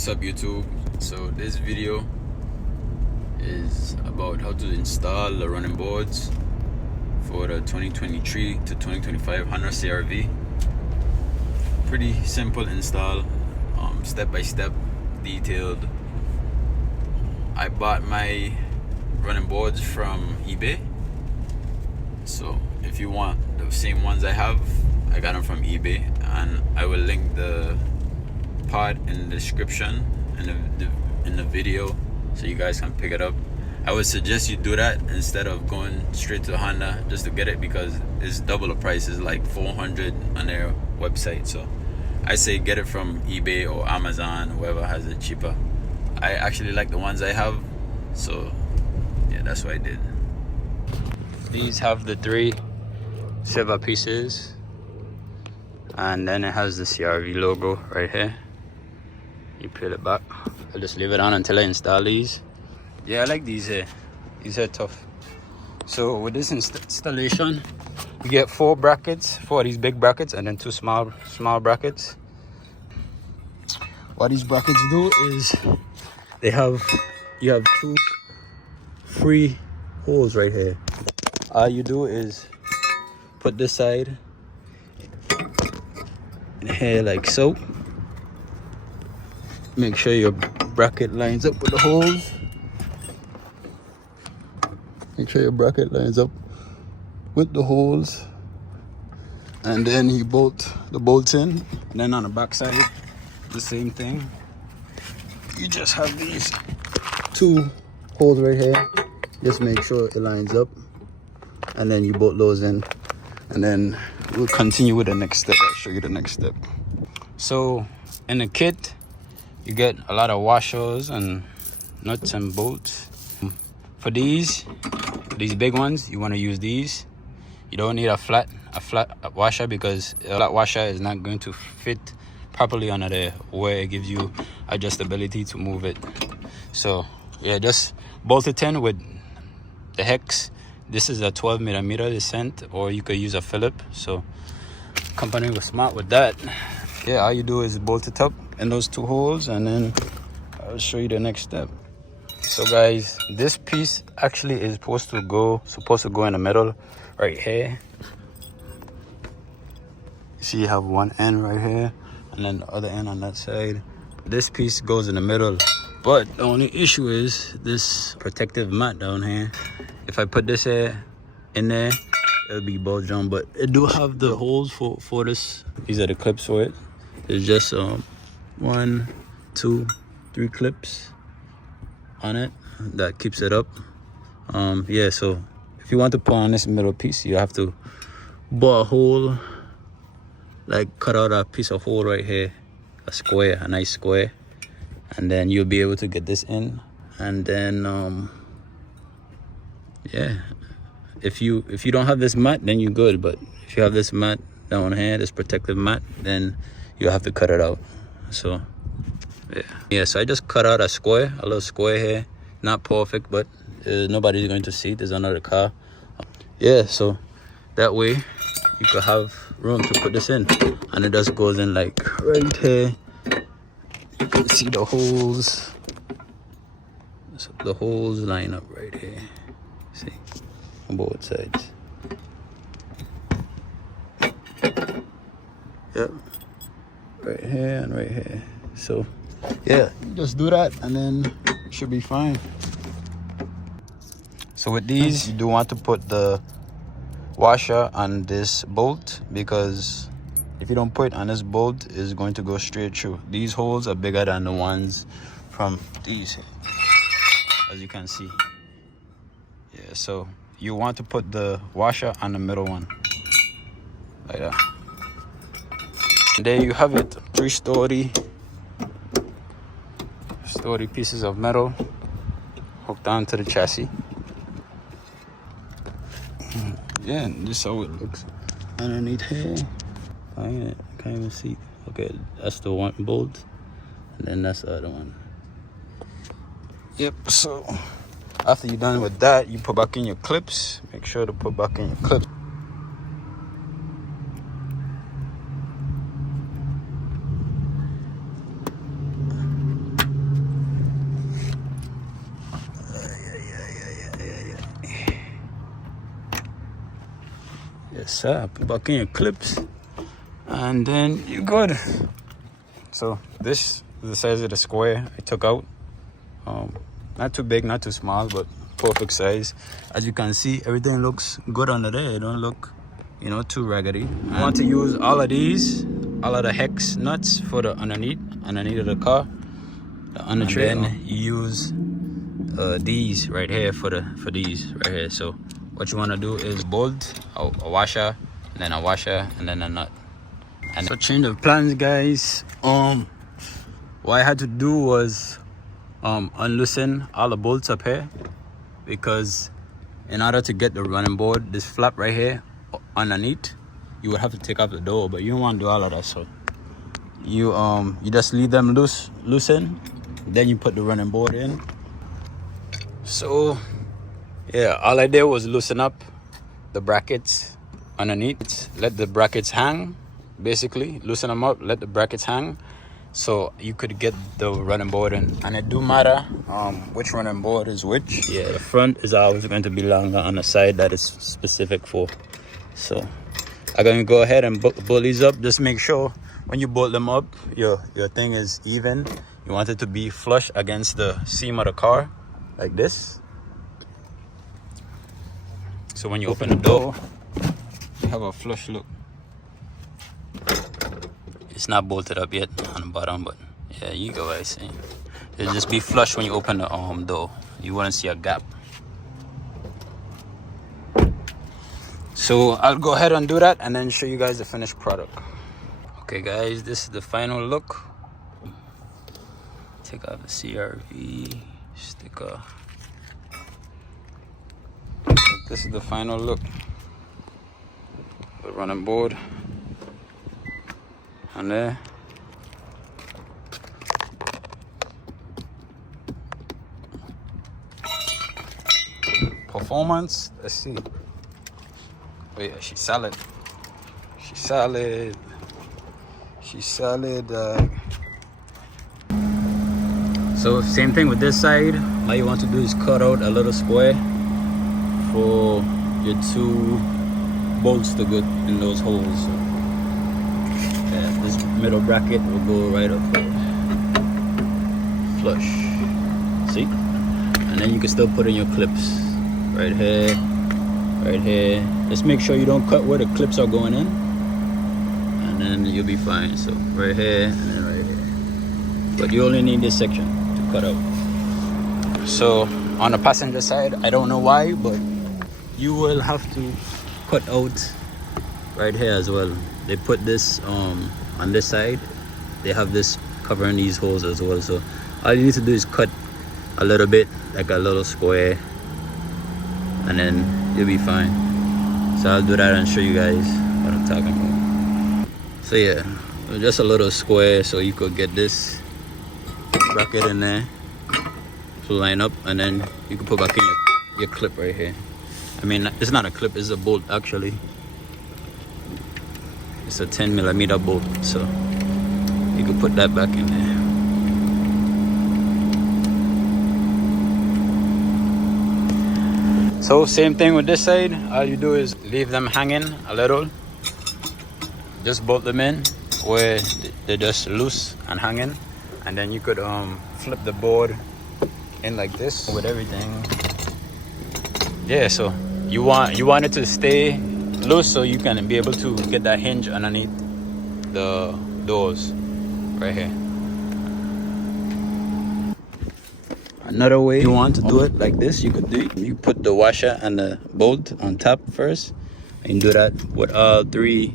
What's up, YouTube? So this video is about how to install the running boards for the 2023 to 2025 Honda CR-V. Pretty simple install, step by step, detailed. I bought my running boards from eBay, so if you want the same ones I have, I got them from eBay, and I will link the pod in the description in the video so you guys can pick it up. I would suggest you do that instead of going straight to Honda just to get it, because it's double the price. It's like $400 on their website. So I say get it from eBay or Amazon, whoever has it cheaper. I actually like the ones I have, so yeah, that's what I did. These have the 3 silver pieces, and then it has the CR-V logo right here. You peel it back. I'll just leave it on until I install these. Yeah, I like these here. These are tough. So with this installation, you get 4 brackets, 4 of these big brackets, and then 2 small brackets. What these brackets do is you have 2 free holes right here. All you do is put this side in here like so. Make sure your bracket lines up with the holes. Make sure your bracket lines up with the holes, and then you bolt the bolts in. And then on the back side, the same thing. You just have these 2 holes right here. Just make sure it lines up, and then you bolt those in, and then we'll continue with the next step. I'll show you the next step. So in the kit, you get a lot of washers and nuts and bolts. For these big ones, you want to use these. You don't need a flat washer, because a flat washer is not going to fit properly under there, where it gives you adjustability to move it. So yeah, just bolt it in with the hex. This is a 12mm descent, or you could use a Phillip. So company was smart with that. Yeah, all you do is bolt it up in those 2 holes, and then I'll show you the next step. So guys, this piece actually is supposed to go in the middle right here. See, you have one end right here, and then the other end on that side. This piece goes in the middle, but the only issue is this protective mat down here. If I put this here in there, it'll be bulged on, but it do have the holes for this. These are the clips for it. There's just 1, 2, 3 clips on it that keeps it up. Yeah, so if you want to put on this middle piece, you have to bore a hole, like cut out a piece of hole right here, a nice square, and then you'll be able to get this in. And then yeah, if you don't have this mat, then you're good. But if you have this mat down here, this protective mat, then you have to cut it out. So yeah, so I just cut out a little square here. Not perfect, but nobody's going to see it. There's another car. Yeah, so that way you could have room to put this in, and it just goes in like right here. You can see the holes. So the holes line up right here. See, on both sides. Yep, right here and right here. So yeah, you just do that, and then it should be fine. So with these, you do want to put the washer on this bolt, because if you don't put it on this bolt, it's going to go straight through. These holes are bigger than the ones from these, as you can see. Yeah, so you want to put the washer on the middle one, like that. And there you have it, 3 story pieces of metal hooked onto the chassis. Yeah, and this is how it looks underneath here. I can't even see. Okay, that's the one bolt, and then that's the other one. Yep, so after you're done with that, you put back in your clips. Make sure to put back in your clips. So put back in your clips, and then you're good. So this is the size of the square I took out. Not too big, not too small, but perfect size. As you can see, everything looks good under there. It don't look, too raggedy. I want to use all of these, all of the hex nuts for the underneath of the car, the under tray. And then you use these right here for these right here. So what you want to do is bolt a washer, and then a washer, and then a nut. And so change of plans, guys. What I had to do was unloosen all the bolts up here, because in order to get the running board, this flap right here underneath, you would have to take off the door, but you don't want to do all of that. So you just leave them loosen, then you put the running board in. So yeah, all I did was loosen up the brackets underneath, let the brackets hang, basically loosen them up, let the brackets hang, so you could get the running board in. And it do matter which running board is which. Yeah, the front is always going to be longer on the side that is specific for. So I'm gonna go ahead and bolt these up. Just make sure when you bolt them up, your thing is even. You want it to be flush against the seam of the car, like this. So when you open the door, you have a flush look. It's not bolted up yet on the bottom, but yeah, you go, I see. It'll just be flush when you open the door. You wouldn't see a gap. So I'll go ahead and do that and then show you guys the finished product. Okay guys, this is the final look. Take out the CRV sticker. This is the final look. The running board and there. Performance, let's see. Oh yeah, she's solid. She's solid. She's solid. So same thing with this side. All you want to do is cut out a little square for your two bolts to go in those holes. So, yeah, this middle bracket will go right up there. Flush. See? And then you can still put in your clips. Right here, right here. Just make sure you don't cut where the clips are going in, and then you'll be fine. So right here and then right here. But you only need this section to cut out. So on the passenger side, I don't know why, but you will have to cut out right here as well. They put this on this side. They have this covering these holes as well. So all you need to do is cut a little bit, like a little square, and then you'll be fine. So I'll do that and show you guys what I'm talking about. So yeah, just a little square so you could get this bracket in there to line up, and then you can put back in your clip right here. I mean, it's not a clip, it's a bolt actually. It's a 10mm bolt, so you can put that back in there. So same thing with this side. All you do is leave them hanging a little. Just bolt them in where they're just loose and hanging, and then you could flip the board in like this with everything. Yeah, so you want it to stay loose so you can be able to get that hinge underneath the doors right here. Another way you want to do it like this, you could do it. You put the washer and the bolt on top first, and you do that with all three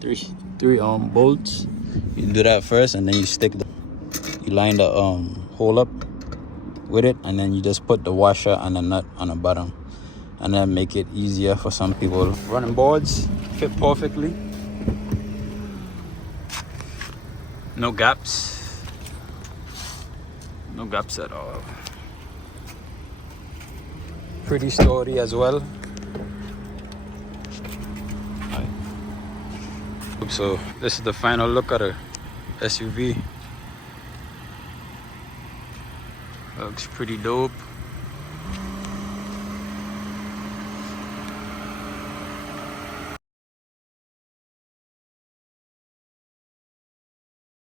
bolts. You do that first, and then you line the hole up with it, and then you just put the washer and the nut on the bottom, and then make it easier for some people. Running boards fit perfectly, no gaps at all. Pretty sturdy as well. So this is the final look at a SUV. Looks pretty dope.